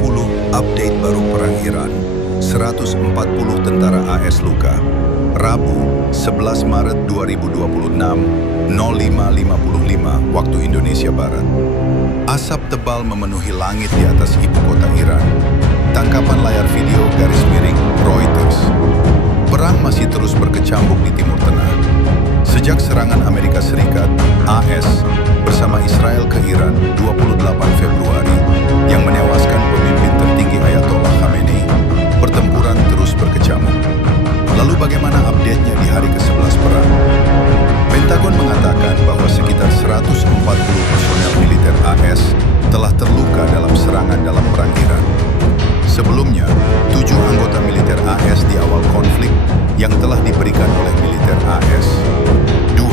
2020 update baru perang Iran. 140 tentara AS luka. Rabu, 11 Maret 2026, 05.55 waktu Indonesia Barat. Asap tebal memenuhi langit di atas ibu kota Iran. Tangkapan layar video garis miring Reuters. Perang masih terus berkecamuk di Timur Tengah. Sejak serangan Amerika Serikat, AS, bersama Israel ke Iran 28 Februari, yang menewaskan pemimpin tertinggi Ayatollah Khamenei, pertempuran terus berkecamuk. Lalu bagaimana update-nya di hari ke-11 perang? Pentagon mengatakan bahwa sekitar 140 personel militer AS telah terluka dalam serangan dalam perang Iran. Sebelumnya, 7 anggota militer AS di awal konflik yang telah diberikan oleh militer AS. 2.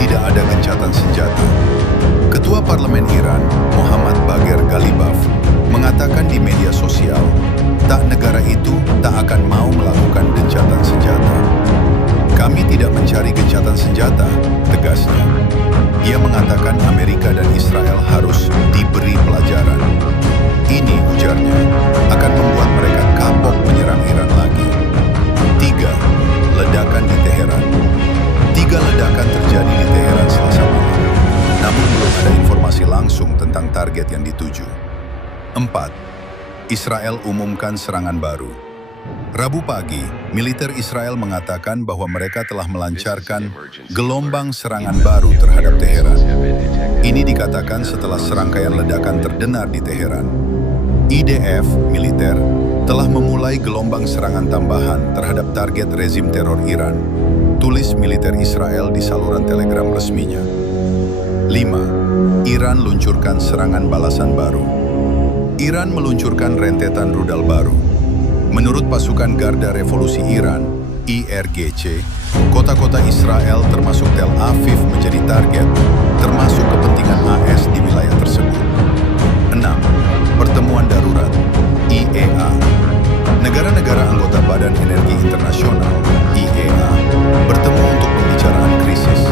Tidak ada gencatan senjata. Ketua Parlemen Iran, Mohammad Bagher Ghalibaf, mengatakan di media sosial, negara itu tak akan mau melakukan gencatan senjata. Kami tidak mencari gencatan senjata, tegasnya. Ia mengatakan Amerika dan Israel harus diberi pelajaran. Ini, ujarnya, akan membuat mereka kapok menyerang Iran lagi. 3. Ledakan di Teheran. 3 ledakan terjadi di Teheran Selasa malam. Namun belum ada informasi langsung tentang target yang dituju. 4. Israel umumkan serangan baru. Rabu pagi, militer Israel mengatakan bahwa mereka telah melancarkan gelombang serangan baru terhadap Teheran. Ini dikatakan setelah serangkaian ledakan terdengar di Teheran. IDF, militer, telah memulai gelombang serangan tambahan terhadap target rezim teror Iran, tulis militer Israel di saluran Telegram resminya. 5. Iran luncurkan serangan balasan baru. Iran meluncurkan rentetan rudal baru. Menurut pasukan Garda Revolusi Iran, IRGC, kota-kota Israel termasuk Tel Aviv menjadi target, termasuk kepentingan AS di wilayah tersebut. 6. Pertemuan darurat, IEA. Negara-negara anggota Badan Energi Internasional, IEA, bertemu untuk pembicaraan krisis.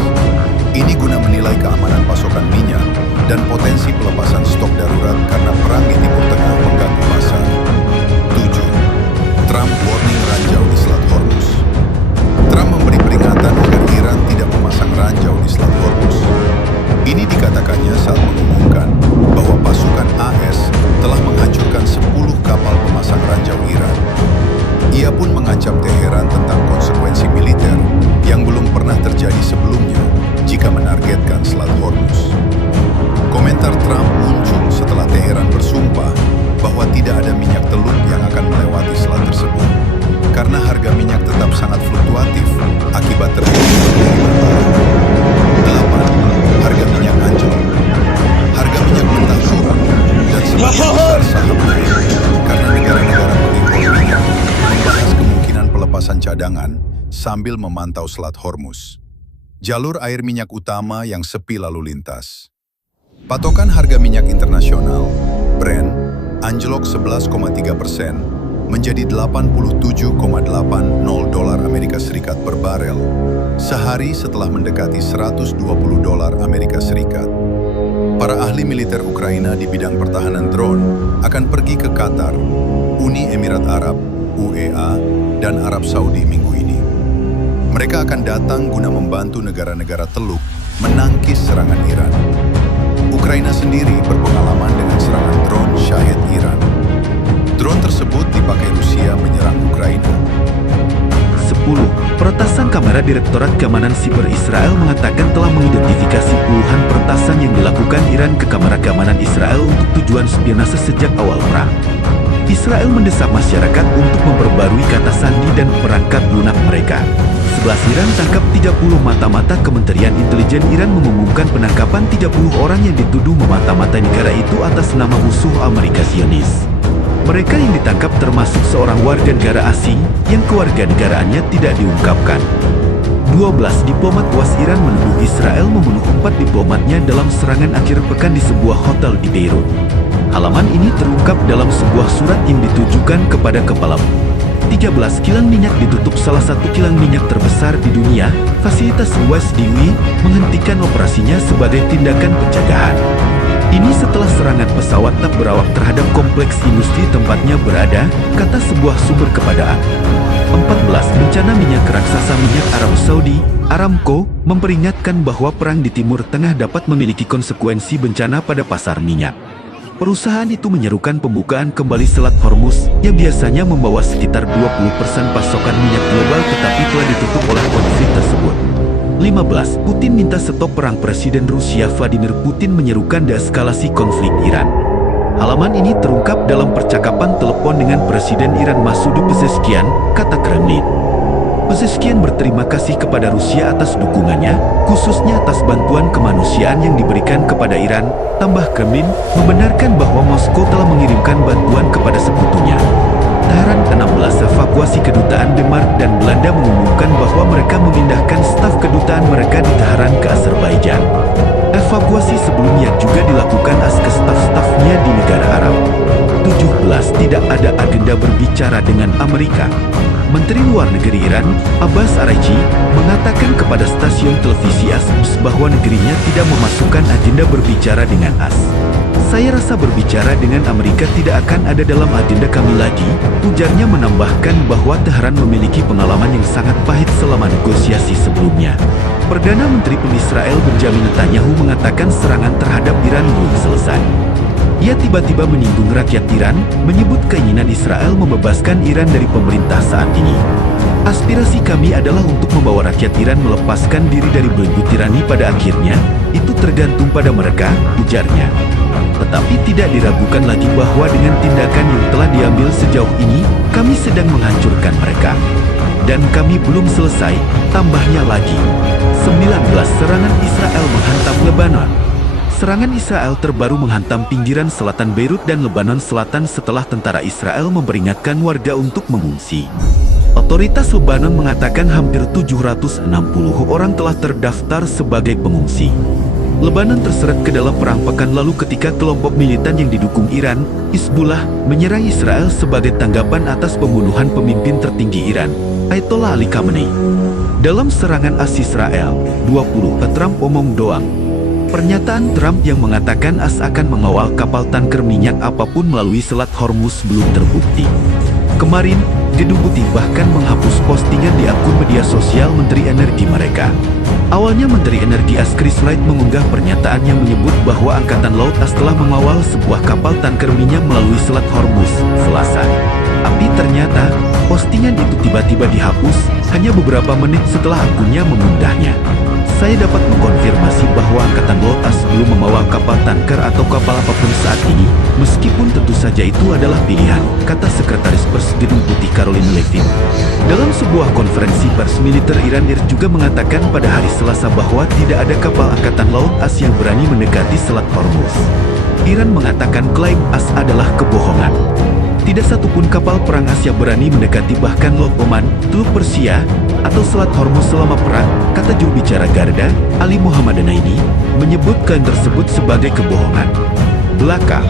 Ini guna menilai keamanan pasokan minyak dan potensi pelepasan stok darurat karena perang di Timur Tengah mengganggu pasar. 7. Trump warning ranjau di Selat Hormuz. Trump memberi peringatan agar Iran tidak memasang ranjau di Selat Hormuz. Ini dikatakannya saat mengumumkan bahwa pasukan AS telah menghancurkan 10 kapal pemasang ranjau Iran. Ia pun mengancam Teheran tentang konsekuensi militer yang belum pernah terjadi sebelumnya jika menargetkan Selat Hormuz. Komentar Trump muncul setelah Teheran bersumpah bahwa tidak ada minyak teluk yang akan melewati selat tersebut, karena harga minyak tetap sangat fluktuatif akibat terjadi pengiriman barang. 8. Harga minyak anjlok. Harga minyak mentah turun dan sebagian besar saham naik karena negara-negara mengimpor minyak membahas kemungkinan pelepasan cadangan sambil memantau Selat Hormuz, jalur air minyak utama yang sepi lalu lintas. Patokan harga minyak internasional, Brent, anjlok 11,3% menjadi $87,80 Amerika Serikat per barel, sehari setelah mendekati $120 Amerika Serikat. Para ahli militer Ukraina di bidang pertahanan drone akan pergi ke Qatar, Uni Emirat Arab, UEA, dan Arab Saudi minggu ini. Mereka akan datang guna membantu negara-negara teluk menangkis serangan Iran. Ukraina sendiri berpengalaman dengan serangan drone Shahed Iran. Drone tersebut dipakai Rusia menyerang Ukraina. 10. Peretasan kamera Direktorat Keamanan Siber Israel mengatakan telah mengidentifikasi puluhan peretasan yang dilakukan Iran ke kamera keamanan Israel untuk tujuan spionase sejak awal perang. Israel mendesak masyarakat untuk memperbarui kata sandi dan perangkat lunak mereka. 11. Iran tangkap 30 mata-mata. Kementerian Intelijen Iran mengumumkan penangkapan 30 orang yang dituduh memata-matai negara itu atas nama musuh Amerika Zionis. Mereka yang ditangkap termasuk seorang warga negara asing yang kewarganegaraannya tidak diungkapkan. 12. Diplomat UAS Iran menuduh Israel membunuh 4 diplomatnya dalam serangan akhir pekan di sebuah hotel di Beirut. Halaman ini terungkap dalam sebuah surat yang ditujukan kepada kepala 13. Kilang minyak ditutup. Salah satu kilang minyak terbesar di dunia, fasilitas UAS di UI, menghentikan operasinya sebagai tindakan pencegahan. Ini setelah serangan pesawat tak berawak terhadap kompleks industri tempatnya berada, kata sebuah sumber kepada 14. Bencana minyak raksasa minyak Arab Saudi, Aramco, memperingatkan bahwa perang di Timur Tengah dapat memiliki konsekuensi bencana pada pasar minyak. Perusahaan itu menyerukan pembukaan kembali Selat Hormuz yang biasanya membawa sekitar 20% pasokan minyak global tetapi telah ditutup oleh konflik tersebut. 15. Putin minta stop perang. Presiden Rusia Vladimir Putin menyerukan deeskalasi konflik Iran. Halaman ini terungkap dalam percakapan telepon dengan Presiden Iran Masoud Pezeshkian, kata Kremlin. Pezeshkian berterima kasih kepada Rusia atas dukungannya, khususnya atas bantuan kemanusiaan yang diberikan kepada Iran. Tambah Kremlin, membenarkan bahwa Moskow telah mengirimkan bantuan kepada sekutunya. Teheran 16. Evakuasi kedutaan Denmark dan Belanda mengumumkan bahwa mereka memindahkan staf kedutaan mereka di Teheran ke Azerbaijan. Evakuasi sebelumnya juga dilakukan ke staf-stafnya di negara Arab. 17. Tidak ada agenda berbicara dengan Amerika. Menteri Luar Negeri Iran, Abbas Araghchi, mengatakan kepada stasiun televisi AS bahwa negerinya tidak memasukkan agenda berbicara dengan AS. Saya rasa berbicara dengan Amerika tidak akan ada dalam agenda kami lagi, ujarnya, menambahkan bahwa Teheran memiliki pengalaman yang sangat pahit selama negosiasi sebelumnya. Perdana Menteri Israel Benjamin Netanyahu mengatakan serangan terhadap Iran belum selesai. Ia tiba-tiba menyinggung rakyat Iran, menyebut keinginan Israel membebaskan Iran dari pemerintah saat ini. Aspirasi kami adalah untuk membawa rakyat Iran melepaskan diri dari belenggu tirani pada akhirnya, itu tergantung pada mereka, ujarnya. Tetapi tidak diragukan lagi bahwa dengan tindakan yang telah diambil sejauh ini, kami sedang menghancurkan mereka. Dan kami belum selesai, tambahnya lagi. 19. Serangan Israel menghantam Lebanon. Serangan Israel terbaru menghantam pinggiran selatan Beirut dan Lebanon Selatan setelah tentara Israel memperingatkan warga untuk mengungsi. Otoritas Lebanon mengatakan hampir 760 orang telah terdaftar sebagai pengungsi. Lebanon terseret ke dalam perang pekan lalu ketika kelompok militan yang didukung Iran, Hizbullah, menyerang Israel sebagai tanggapan atas pembunuhan pemimpin tertinggi Iran, Ayatollah Ali Khamenei. Dalam serangan AS Israel, 20. Trump omong doang. Pernyataan Trump yang mengatakan AS akan mengawal kapal tanker minyak apapun melalui Selat Hormuz belum terbukti. Kemarin, Gedung Putih bahkan menghapus postingan di akun media sosial Menteri Energi mereka. Awalnya Menteri Energi AS Chris Wright mengunggah pernyataan yang menyebut bahwa Angkatan Laut AS telah mengawal sebuah kapal tanker minyak melalui Selat Hormuz, Selasa. Tapi ternyata, postingan itu tiba-tiba dihapus, hanya beberapa menit setelah akunnya mengundahnya. Saya dapat mengkonfirmasi bahwa Angkatan Laut AS belum membawa kapal tanker atau kapal apapun saat ini, meskipun tentu saja itu adalah pilihan, kata Sekretaris Pers Gedung Putih Caroline Levitt. Dalam sebuah konferensi pers, militer Iran juga mengatakan pada hari Selasa bahwa tidak ada kapal Angkatan Laut AS yang berani mendekati Selat Hormuz. Iran mengatakan klaim AS adalah kebohongan. Tidak satupun kapal perang AS yang berani mendekati bahkan Laut Oman, Teluk Persia, atau Selat Hormuz selama perang, kata juru bicara Garda, Ali Mohammad Naini, menyebut klaim tersebut sebagai kebohongan belaka.